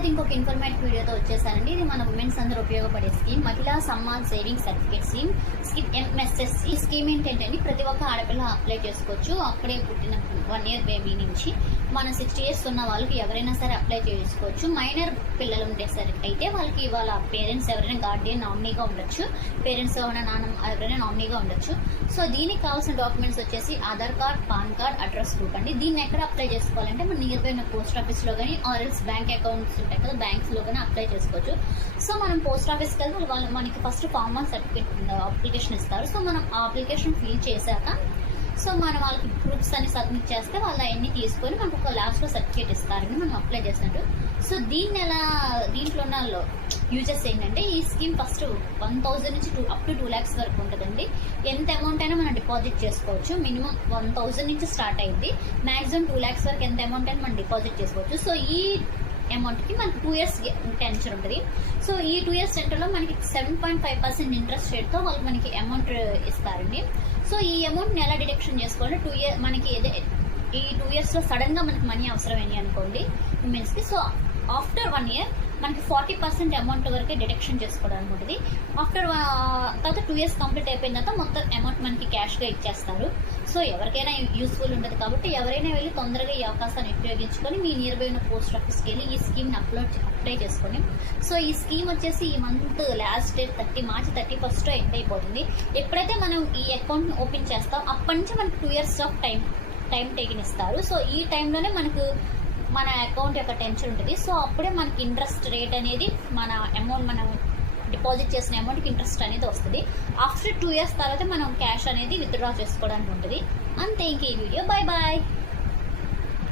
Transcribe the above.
అయితే ఇంకొక ఇన్ఫర్మేటివ్ వీడియోతో వచ్చేసానండి. ఇది మన ఉమెన్స్ అందరూ ఉపయోగపడే స్కీమ్, మహిళా Samman saving certificate scheme MSS. ఈ స్కీమ్ ఏంటంటే ప్రతి ఒక్క ఆడపిల్ల అప్లై చేసుకోవచ్చు. అప్పుడే పుట్టిన 1 year బేబీ నుంచి మన 60 years ఉన్న వాళ్ళకి ఎవరైనా సరే అప్లై చేసుకోవచ్చు. మైనర్ పిల్లలు ఉండేసరికి అయితే వాళ్ళకి వాళ్ళ పేరెంట్స్ ఎవరైనా గార్డియన్ నామినీగా ఉండొచ్చు, పేరెంట్స్ నాన్న ఎవరైనా నామినీగా ఉండొచ్చు. సో దీనికి కావాల్సిన డాక్యుమెంట్స్ వచ్చేసి Aadhaar card, pan card, address proof అండి. దీన్ని ఎక్కడ అప్లై చేసుకోవాలంటే మన నియర్ బై ఉన్న పోస్ట్ ఆఫీస్లో కానీ ఆర్ఎల్స్ బ్యాంక్ అకౌంట్స్ ఉంటాయి కదా, బ్యాంక్స్లో కానీ అప్లై చేసుకోవచ్చు. సో మనం పోస్ట్ ఆఫీస్కి వెళ్తే వాళ్ళు మనకి ఫస్ట్ ఫార్మ్ 1 సర్టిఫికేట్ అప్లికేషన్ ఇస్తారు. సో మనం ఆ అప్లికేషన్ ఫిల్ చేశాక సో మనం వాళ్ళకి ప్రూఫ్స్ అన్ని సబ్మిట్ చేస్తే వాళ్ళు అవన్నీ తీసుకొని మనకు ఒక లాస్ట్లో సర్టిఫికేట్ ఇస్తారని మనం అప్లై చేసినట్టు. సో దీంట్లో ఉన్న యూజెస్ ఏంటంటే ఈ స్కీమ్ ఫస్ట్ 1000 నుంచి అప్ టు 2 lakhs వరకు ఉంటుందండి. ఎంత అమౌంట్ అయినా మనం డిపాజిట్ చేసుకోవచ్చు. మినిమం 1000 నుంచి స్టార్ట్ అయింది, మాక్సిమం 2 lakhs వరకు ఎంత అమౌంట్ అయినా మనం డిపాజిట్ చేసుకోవచ్చు. సో ఈ అమౌంట్కి మనకి 2 years టెన్షన్ ఉంటుంది. సో ఈ 2 years టెన్షన్లో మనకి 7.5% ఇంట్రెస్ట్ రేట్తో వాళ్ళు మనకి అమౌంట్ ఇస్తారండి. సో ఈ అమౌంట్ని ఎలా డిడక్షన్ చేసుకోవాలి, 2 years మనకి ఈ 2 yearsలో సడన్గా మనకి మనీ అవసరమైంది అనుకోండి ఉమెన్స్కి. సో ఆఫ్టర్ 1 year మనకి 40% అమౌంట్ వరకే డిడక్షన్ చేసుకోవడానికి ఉంటుంది. ఆఫ్టర్ తర్వాత 2 years కంప్లీట్ అయిపోయిన తర్వాత మొత్తం అమౌంట్ మనకి క్యాష్గా ఇచ్చేస్తారు. సో ఎవరికైనా యూస్ఫుల్ ఉంటుంది కాబట్టి ఎవరైనా వెళ్ళి తొందరగా ఈ అవకాశాన్ని ఉపయోగించుకొని మీ నియర్ బై ఉన్న పోస్ట్ ఆఫీస్కి వెళ్ళి ఈ స్కీమ్ని అప్లై చేసుకోండి. సో ఈ స్కీమ్ వచ్చేసి ఈ month last date March 31st end అయిపోతుంది. ఎప్పుడైతే మనం ఈ అకౌంట్ని ఓపెన్ చేస్తాం అప్పటి నుంచి మనకి 2 years ఆఫ్ టైం టేకిన్ ఇస్తారు. సో ఈ టైంలోనే మనకు మన అకౌంట్ యొక్క టెన్షన్ ఉంటుంది. సో అప్పుడే మనకి ఇంట్రెస్ట్ రేట్ అనేది మన అమౌంట్ మనం డిపాజిట్ చేసిన అమౌంట్కి ఇంట్రెస్ట్ అనేది వస్తుంది. ఆఫ్టర్ 2 years తర్వాత మనం క్యాష్ అనేది విత్డ్రా చేసుకోవడానికి ఉంటుంది. అంతే, ఇంక ఈ వీడియో. Bye bye.